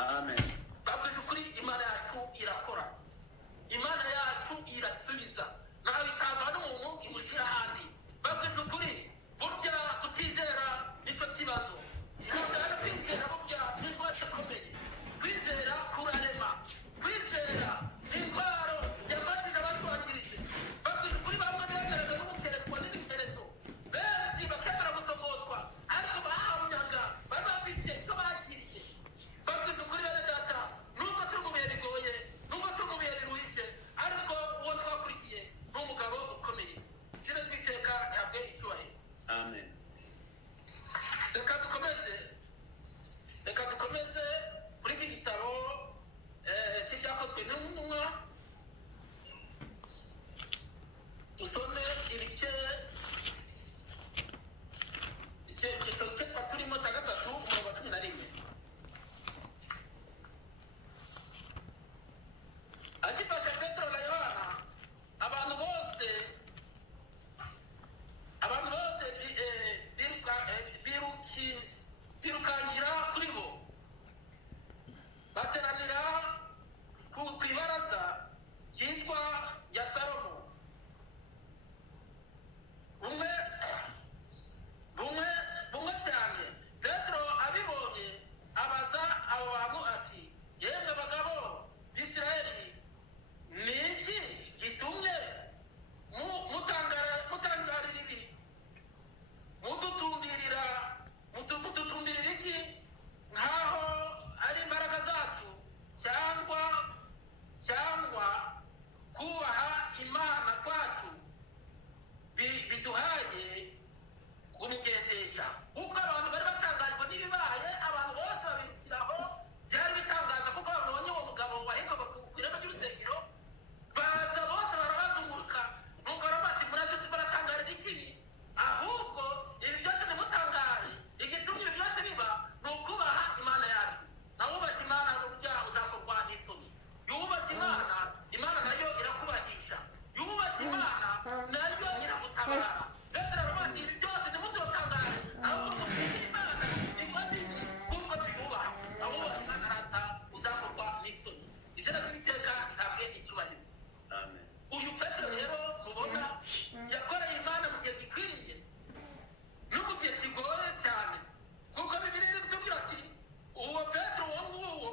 amen. babwije ukuri imana yacu irakora, imana yacu irasubiza, nawe itaza n'umuntu imushyira ahandi. babwije ukuri burya kutizera nicyo kibazo, ihangane kwizera burya ni ingwate ikomeye, kwizera kurarema, kwizera ni intwaro yafashije abatwakirije. babwije ukuri bamwe bezeraga n'ubukerezwa n'ibikerezo, benshi bakemera gusogotwa ariko bahamyaga bari bafite icyo bakiriye. babwije ukuri bene data, nubwo turi mu bihe bigoye, nubwo turi mu bihe biruhije, ariko uwo twakurikiye ni umugabo ukomeye. izina ry'Uwiteka rihabwe icyubahiro. Amen. reka dukomeze kuri iki gitabo cy'ibyakozwe n'intumwa, dusome ibice turimo cya gatatu umurongo wa 11. agifashe Petero na Yohana, abantu bose birukankira kuri bo, bateranira ku ibaraza ryitwa rya Salomo. bumwe cyane Petero abibonye abaza abo bantu ati, yemwe bagabo b'Isirayeli, ni iki gitumye mutangarira ibi? mudutumbirira iki nkaho ari imbaraga zacu cyangwa kubaha Imana kwacu biduhaye kumugendesha? kuko abantu bari batangajwe n'ibibaye, abantu bose babirikiraho, byari bitangaza kuko babonye uwo mugabo wahekaga ku ireme ry'urusengero, baza bose barabazunguruka, nuko baravuga ati, muratangarira iki? ahubwo ibi byose nimutangare, igitumye ibi byose biba ni ukubaha Imana yacu. nawe wubaha Imana burya uzakorwa n'isoni. yubaha Imana nayo irakubahisha, yubaha Imana nayo iragutabara. Petero aravuga ati, ibi byose nimutangare, ahubwo mufite Imana ikoze ibi kuko tuyubaha. awubaha Imana arata uzakorwa n'isoni. izina ry'Uwiteka rihabwe icyubahiro. Amen. uyu Petero rero mubona yakoreye Imana mu gihe gikwiriye no mu gihe kigoye cyane, kuko Bibiliya iri kutubwira ati, uwo Petero uwo nguwo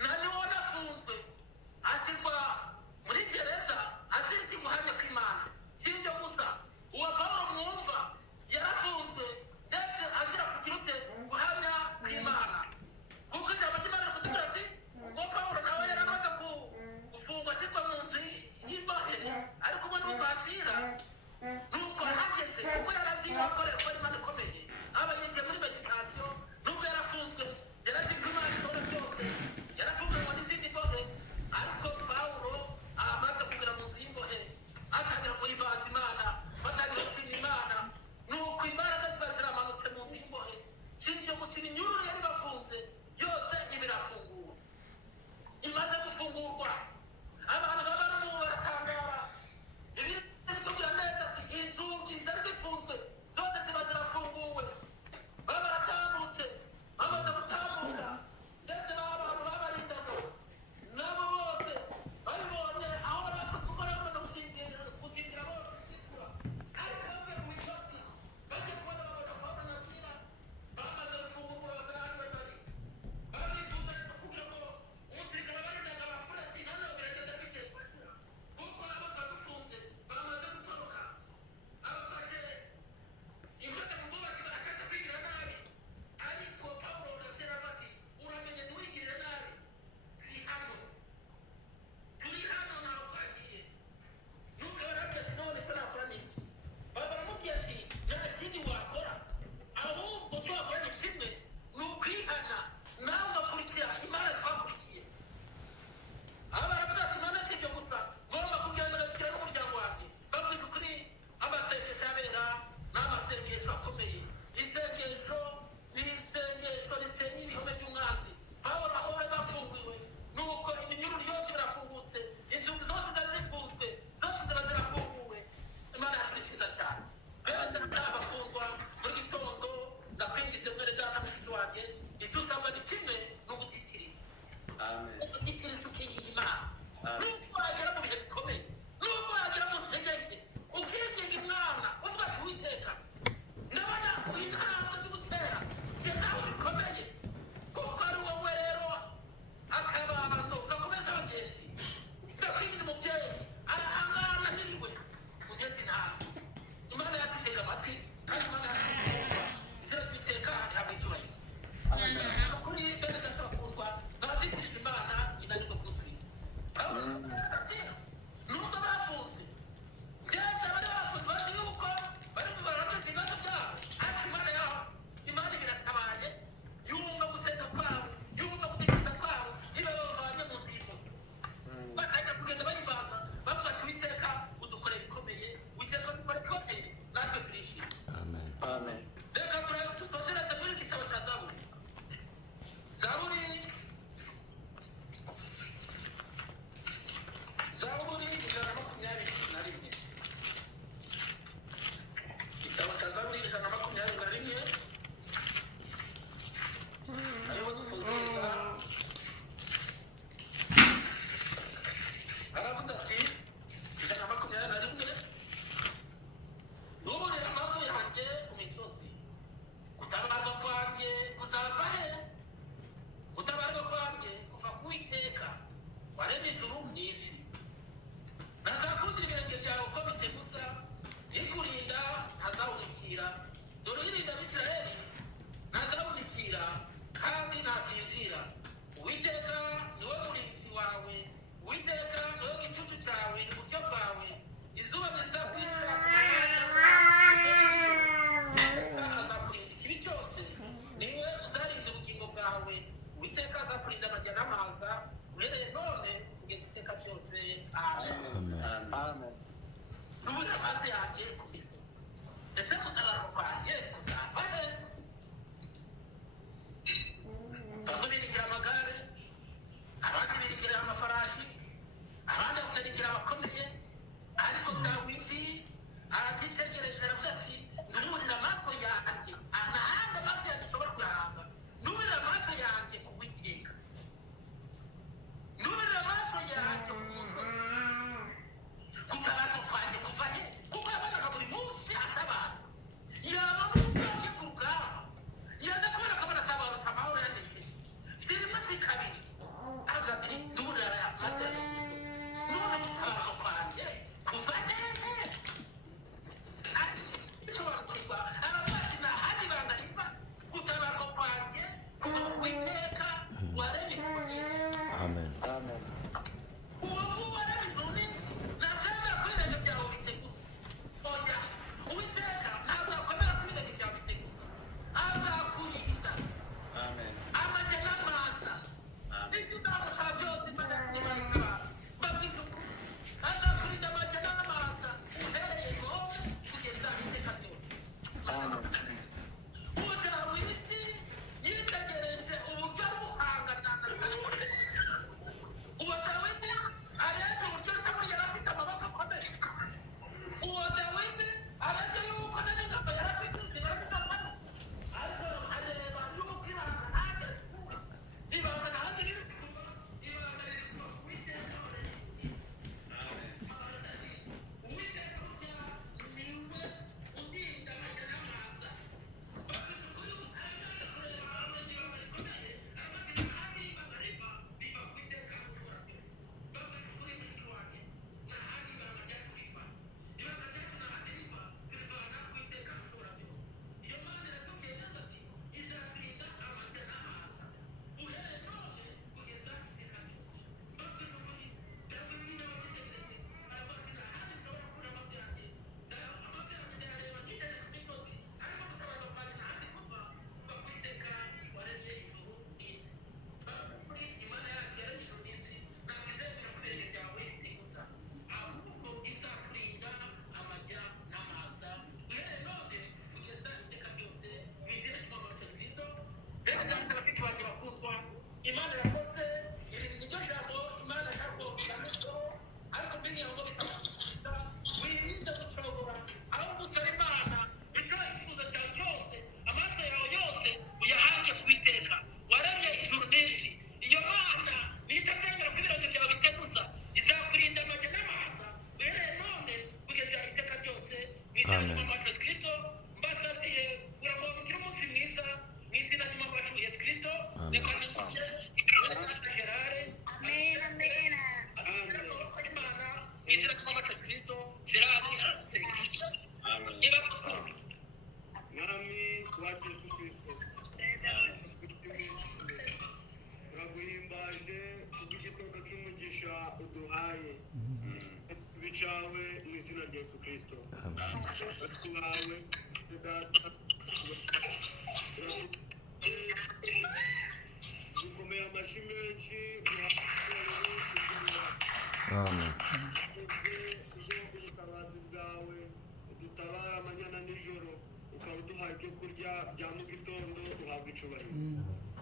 niwe wanafunzwe ashyirwa muri gereza azira guhamya kw'Imana. si ibyo gusa, uwo Pawulo mwumva yarafunzwe ndetse azira kugira ute guhamya kw'Imana, kuko ijambo ry'Imana riri kutubwira ati, uwo Pawulo nawe yari amaze gufungwa ashyirwa mu nzu y'imbohe ari kumwe n'utwasira, nuko ahageze kuko yarazi wakorera ko Imana ikomeye, aba yinjiye muri meditasiyo. nubwo yarafunzwe, yarashyirwa Imana ishobora byose, yarafunganywe n'izindi mbohe, ariko Pawulo amaze kugera mu nzu y'imbohe atangira guhimbaza Imana, batangira gushima Imana, nuko imbaraga ziba ziramanutse mu nzu y'imbohe. si ibyo gusa, iminyururu yari bafunze yose iba irafunguwe. imaze gufungurwa, abantu b'abarumu baratangara. ibi bitubwira neza ati, inzugi zari zifunzwe zose ziba zirafunguwe. baba baratambutse, bamaze gutambuka, ndetse n'abantu babarindaga nabo bose babibonye aho bari gukora bamaze gusinzira bose gusikura, ariko bavuye mu misozi bagiye kubona babona Pawulo na Sila bamaze gufungurwa, bazirangwe bari babifuza kugira ngo umusirikare barindaga bafure ati, noneho biragenda bite kuko nabo badufunze bamaze gutoroka. abafashe inkota mu bwubati barashaka kwigira nabi, ariko Pawulo na Sila bati, uramenye ntiwigirire nabi, turi hano ntaho twagiye. nuko barabwira ati, none ko nakora n'iki? baramubwira ati, nta kindi wakora, ahubwo icyo wakora ni kimwe, ni ukwihana nawe ugakurikira Imana twakurikiye. aba baravuga ati, none si ibyo gusa, ngomba kugenda ngabikira n'umuryango wanjye. babwiza ukuri, amasengesho y'abera ni amasengesho akomeye. isengesho ni isengesho risenya ibihome by'umwanzi. Pawulo aho bari bafungiwe, nuko iminyururu yose irafungutse, inzugi zose zari zifunzwe zose ziba zirafunguwe. Imana yacu ni cyiza cyane. benshi bafunzwa muri gitondo, ndakwingize mwene data mushiki wanjye, icyo usabwa ni kimwe, ni ugutitiriza. igikiristo kigira imana nubwo wagera mu bihe bikomeye nubwo wagera mu ntege ukiringira imana uvuga ati Uwiteka ndabona intambwe z'ugutera ngezaho bikomeye kuko ari wowe rero akabando gakomeza abagenzi ndakwinjiza umubyeyi arahangana niriwe ugeze intambwe imana yadutega amatwi kandi imana yadutega izina ry'Uwiteka rihabwa icyubahiro kuri bene data bakundwa bazikirije imana inanirwa kuzuza nubwo bafunzwe ndetse bari bafunzwe bazi yuko bari barangiza ibibazo byabo ariko imana yabo imana biratabaye yumva gusenga kwabo yumva gutekereza kwabo niba babavanye mu nzira bakajya kugenda bayimbaza bavuga ati Uwiteka udukorera ibikomeye Uwiteka dukora ibikomeye natwe turishimye amen reka dusozereze muri igitabo cya Zaburi ijana na makumyabiri na rimwe igitabo cya Zaburi ijana na makumyabiri na rimwe hariho dusozereza aravuze ati ijana na makumyabiri na rimwe nuburira amaso yanjye ku misozi gutabarwa kwanjye kuzava he gutabarwa kwanjye kuva ku Uwiteka waremye ijuru n'isi ntazakundira ibirenge byawe uko bitegusa ikurinda ntazawunikira dore uyirinda Abisirayeli ntazawunikira kandi ntasinzira Uwiteka niwe murinzi wawe Uwiteka niwe gicucu cyawe iburyo bwawe izuba ntirizakwicira azakurinda ikibi cyose niwe uzarinda ubugingo bwawe Uwiteka azakurinda amajya n'amaza uhereye none kugeza iteka ryose amen nuburira amaso yanjye ku misozi ndetse gutabarwa kwanjye kuzava he bamwe biringira amagare abandi biringira amafarashi abandi bakiringira abakomeye ariko Dawidi arabyitegereje aravuga ati nuburira amaso yanjye ntahandi amaso yanjye ashobora kuyahanga nuburira amaso yanjye ku Uwiteka nuburira amaso yanjye ku musozi gutabarwa kwanjye kuva he kuko yabonaga buri munsi atabara yaba n'ubwenge ku rugamba yaza kubera akabona atabarutse amahoro yanesheje birimo kabiri aravuga ati nuburira amaso yanjye ku musozi none gutabarwa kwanjye kuva he bisobanukirwa aravuga ati nta handi banga riva gutabarwa kwanjye kuva ku Uwiteka waremye ijuru n'isi Amen. uwo nguwo waremye ijuru n'isi ntazemera ko ibirenge byawe biteguza oya Uwiteka ntabwo yakwemera ko ibirenge byawe biteguza azakurinda amajya n'amaza ibyo uzamushaka byose imana yakimarika babwiza ukuri azakurinda amajya n'amaza uhereye none kugeza iteka ryose uwo Dawidi yitegereje uburyo ari guhangana na Sawuli uwo Dawidi arebye uburyo Sawuli yari afite amaboko akomeye uwo Dawidi arebye yuko n'ingabo yari afite zirabifata ariko areba yuko ibanga ntabwo rikuwe ibanga ntabwo riri kuba ibanga riri kuba ku Uwiteka Uwiteka burya niwe udinda amajya n'amaza bafite ukuri ariko kureba hamwe n'ibanga rikomeye aravuga ati ahandi ibanga riva riva ku Uwiteka ukora byose bafite ukuri mushiki wanjye nta handi ibanga ryari kuriva ibanga ryacu nta handi riva turivana ku Uwiteka ukora byose iyo mana iratubwiye neza ati izakurinda amajya n'amaza uhereye none kugeza iteka ryose bafite ukuri Dawidi nawe yitegereje aravuga ati nta handi nshobora kubura amaso yanjye amaso yanjye ndayareba nyicaye ku misozi ariko gutabarwa kwanjye nta handi kuva ku Uwiteka waremye ijuru n'isi kuri imana yacu yaremye ijuru n'isi ntabwo izemera ko ibirenge byawe biteguza ahubwo izakurinda amajya n'amaza uhereye none kugeza iteka ryose bizere cyangwa Yesu Kristo reka cyangwa se bafite banjye bakundwa imana yakoze iri nicyo jambo imana yashaka kuvuga ariko mbega ngo bisaba wirinde gucogora ahubwo usaba imana icyo icyifuzo cyawe cyose amaso yawe yose uyahange ku Uwiteka waremye ijuru n'isi iyo mana wawe mu izina rya Yesu Kristo. Batu bawe data dukomeye amashyi menshi Amen. ubutabazi bwawe udutabara amanyana nijoro ukaba uduha ibyo kurya bya mu gitondo uhabwa icubahiro.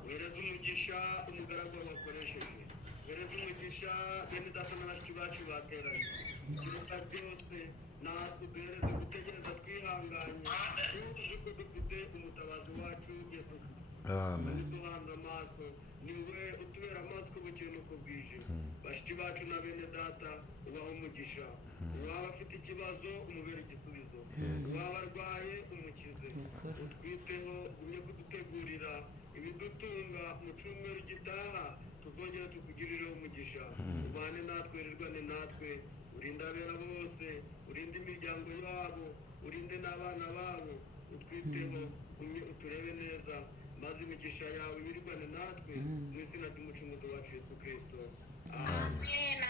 Uhereza umugisha umugaragu wabakoresheje, uhereza umugisha bene data na bashiki bacu bateranye. Ikiruta byose natwe duhereze gutegereza twihanganye tuzi ko dufite umutabazi wacu Yesu Kristo. Amen. Duhanga amaso niwe utubera amaso uko bukeye n'uko bwije. Bashiki bacu na bene data ubaha umugisha. Uwaba afite ikibazo umubere igisubizo, uwaba arwaye umukize. Utwiteho ugumye kudutegurira ibidutunga mu cyumweru gitaha, tuzongera tukugirire umugisha. Ubane natwe, rirwane natwe, urinde abera bose, urinde imiryango yabo, urinde n'abana babo. Utwiteho ugumye uturebe neza, maze imigisha yawe yirigane natwe mu izina ry'umucunguzi wacu Yesu Kristo. Amen.